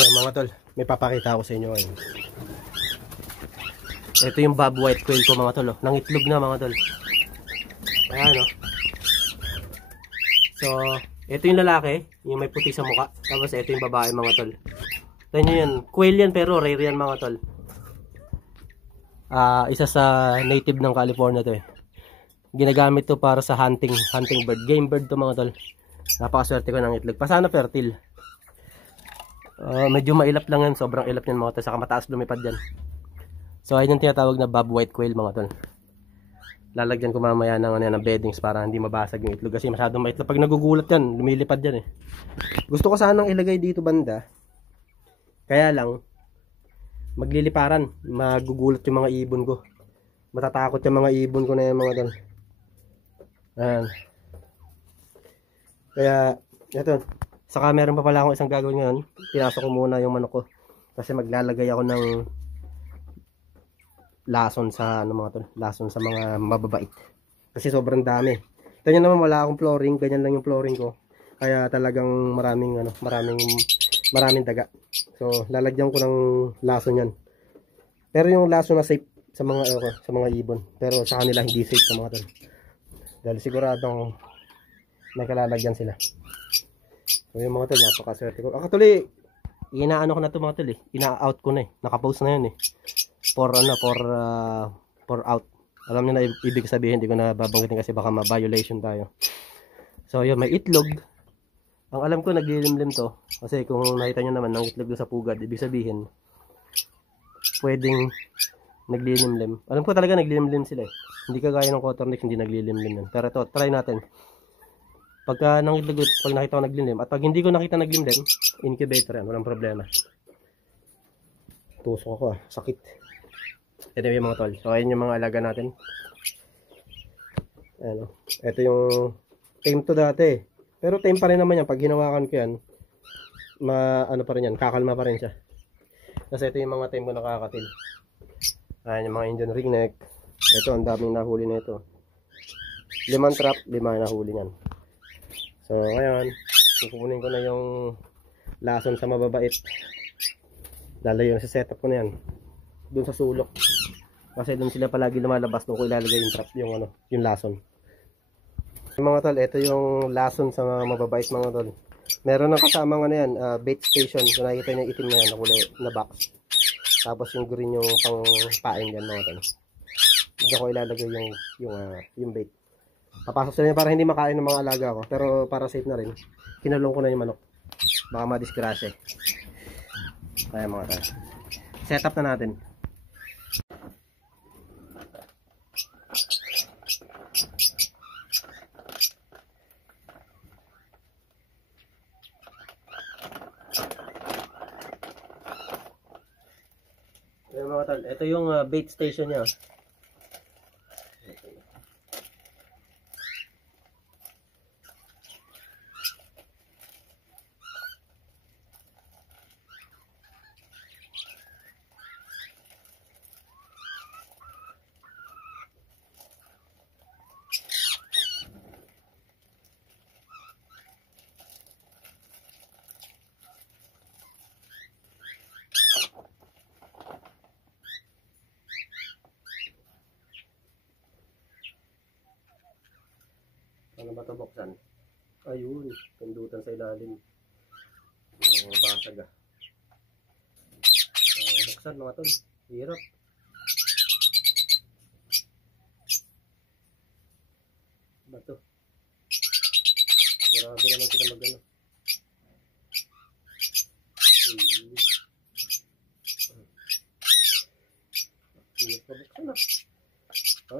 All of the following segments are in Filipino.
So mga tol, may papakita ako sa inyo ngayon. Ito yung Bob White Quail ko mga tol. Nangitlog na mga tol. Ayan o. So, ito yung lalaki, yung may puti sa mukha. Tapos ito yung babae mga tol. Tignan nyo yan. Quail yan pero rare yan mga tol. Isa sa native ng California to eh. Ginagamit to para sa hunting bird. Game bird to mga tol. Napakaswerte ko ng itlog. Pasana fertile. Medyo mailap lang yan. Sobrang ilap yan mga tol. Saka mataas lumipad yan. So ayun yung tinatawag na Bob White Quail mga tol. Lalagyan ko mamaya ng beddings para hindi mabasag yung itlog. Kasi masyadong maitlog. Pag nagugulat yan, lumilipad yan eh. Gusto ko sanang ilagay dito banda. Kaya lang, magliliparan. Magugulat yung mga ibon ko. Matatakot yung mga ibon ko na yan mga tol. Ayan. Kaya, ito. Saka meron pa pala akong isang gagawin ngayon. Pinasok ko muna yung manok ko. Kasi maglalagay ako ng lason sa mga tol. Lason sa mga mababait. Kasi sobrang dami. Ito naman wala akong flooring. Ganyan lang yung flooring ko. Kaya talagang maraming daga. So, lalagyan ko ng lason yan. Pero yung lason na safe sa mga ibon. Pero sa kanila hindi safe sa mga tol. Dahil siguradong may kalalagyan sila. So yung mga tol, napakaswerte ko. Actually, inaano ko na ito mga tol eh. Ina-out ko na eh. Nakapost na yun eh. For out. Alam niyo na ibig sabihin, hindi ko na babanggitin kasi baka ma-violation tayo. So yun, may itlog. Ang alam ko, naglilimlim to. Kasi kung nakita nyo naman, ng itlog sa pugad, ibig sabihin, pwedeng naglilimlim. Alam ko talaga naglilimlim sila eh. Hindi kagaya ng cottonlick, hindi naglilimlim yan. Pero ito, try natin. Pagka nangitlog, pag nakita ko naglilimlim, at pag hindi ko nakita naglilimlim, incubator yan, walang problema. Tusok ako sakit. Ito yung mga tol. So ayun yung mga alaga natin. Ayan, ito yung tame to dati. Pero tame pa rin naman yan. Pag hinawakan ko yan, ano pa rin yan, kakalma pa rin siya. Kasi ito yung mga tame ko nakakatil. Ayan yung mga Indian ringneck. Ito, ang daming nahuli na ito. 5 trap, 5 nahuli yan. So, ngayon, kukunin ko na yung lason sa mababait. Lalayo na sa setup ko na yan. Doon sa sulok. Kasi doon sila palagi lumalabas doon ko ilalagay yung trap, yung lason. Mga tol, ito yung lason sa mga mababait mga tol. Meron ng kasamang yan, bait station. So, nakikita nyo itim na yan, na box. Tapos yung green yung pang pain yan mga tol. Diyan ko ilalagay yung bait. Papasok sila para hindi makain ng mga alaga ko. Pero para safe na rin, kinulong ko na yung manok. Baka madisgrasya. Kaya mga tol. Setup na natin. Ayan mga tol. Ito yung bait station niya. Ano ba ito buksan? Ayun, pindutan sa ilalim. Basag buksan mga tol. Hirap. Bato. Grabe naman sila mag-ano. Hirap pa buksan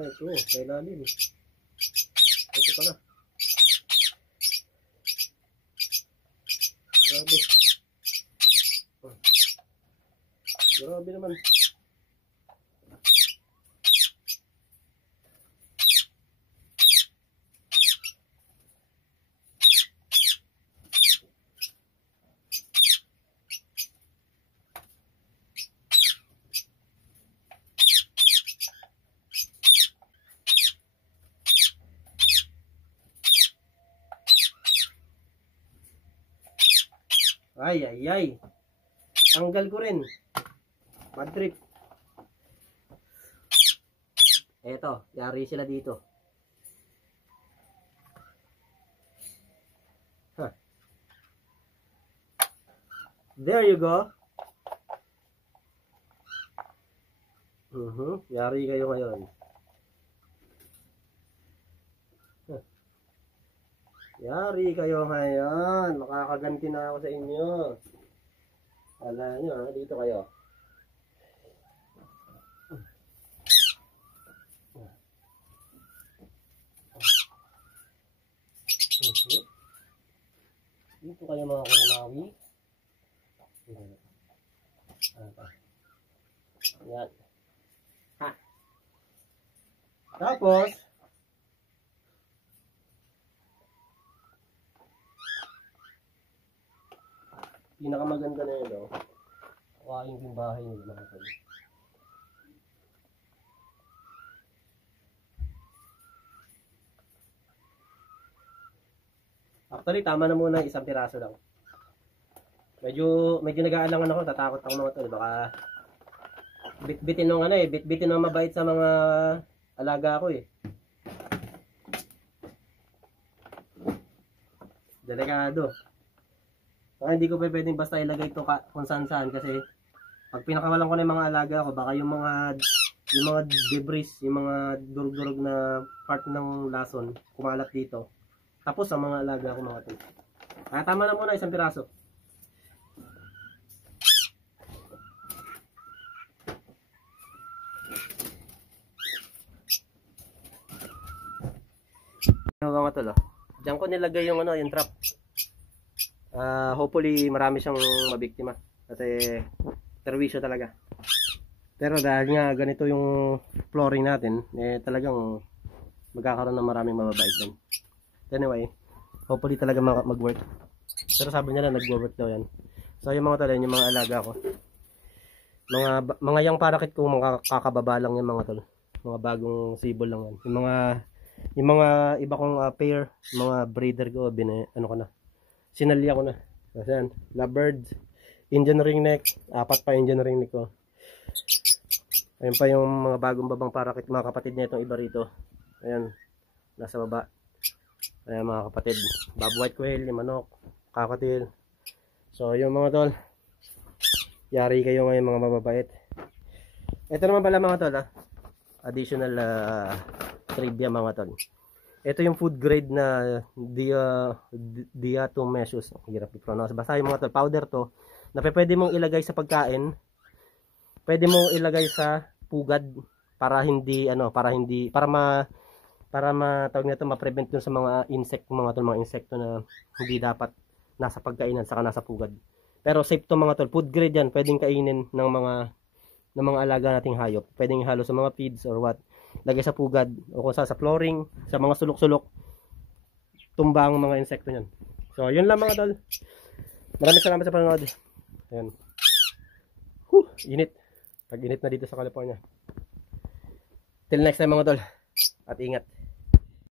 ito, sa ilalim. Ito pala. Grabe. Grabe naman. Ay, ay, ay. Tanggal ko rin. Bad trip. Eto, yari sila dito. Huh. There you go. Yari kayo ngayon. Huh. Yari kayo ngayon. Makakaganti na ako sa inyo. Wala nyo, dito kayo. Dito kayo mga kuranawi. Yan. Ha. Tapos, pinakamaganda na yun, oh. Kuhain yung bahay nyo mga tol. Actually, tama na muna isang piraso lang. Medyo nag-aalangan ako, tatakot ako mga tol. Baka bitbitin ng bitbitin ng mabait sa mga alaga ko eh. Delikado. Baka hindi ko pwedeng basta ilagay ito kung saan-saan kasi pag pinakawalan ko na yung mga alaga ko, baka yung mga debris, yung mga durug-durug na part ng lason kumalat dito. Tapos ang mga alaga ko mga tol. Kaya tama na muna isang piraso. Mga tol, diyan ko nilagay yung yung trap. Hopefully marami siyang mabiktima kasi terwisyo talaga. Pero dahil nga ganito yung flooring natin, talagang magkakaroon ng maraming mababait din. Anyway, hopefully talaga mag-work. Pero sabi nila nag-work daw yan. So yung mga tol, yung mga alaga ko. Mga yang parakit ko, mga kakababa lang yung mga tol. Mga bagong sibol lang yan. Yung mga iba kong pair, mga breeder ko, sinalya ko na. Kasi yan, lovebirds, Indian ringneck, 4 pa Indian ringneck ko. Ayun pa yung mga bagong babang parakit, mga kapatid niya itong iba rito. Ayan, nasa baba. Ayan mga kapatid, Bob White Quail, yung manok, kakatil. So yung mga tol, yari kayo ngayon mga mababait. Ito naman pala mga tol, additional trivia mga tol. Ito yung food grade na diatomaceous. Hirap i-pronounce. Basta yung mga tol, powder to na pwede mong ilagay sa pagkain. Pwede mong ilagay sa pugad para tawag nito ma-prevent dun sa mga mga insekto na hindi dapat nasa pagkainan saka nasa pugad. Pero safe to mga tol. Food grade yan. Pwedeng kainin ng mga alaga nating hayop. Pwedeng ihalo sa mga feeds or what. Lagay sa pugad o kung sa flooring, sa mga sulok-sulok, tumba ang mga insekto niyan. So yun lang mga tol. Maraming salamat sa panonood. Ayan. Init. Tag-init na dito sa California. Till next time mga tol. At ingat.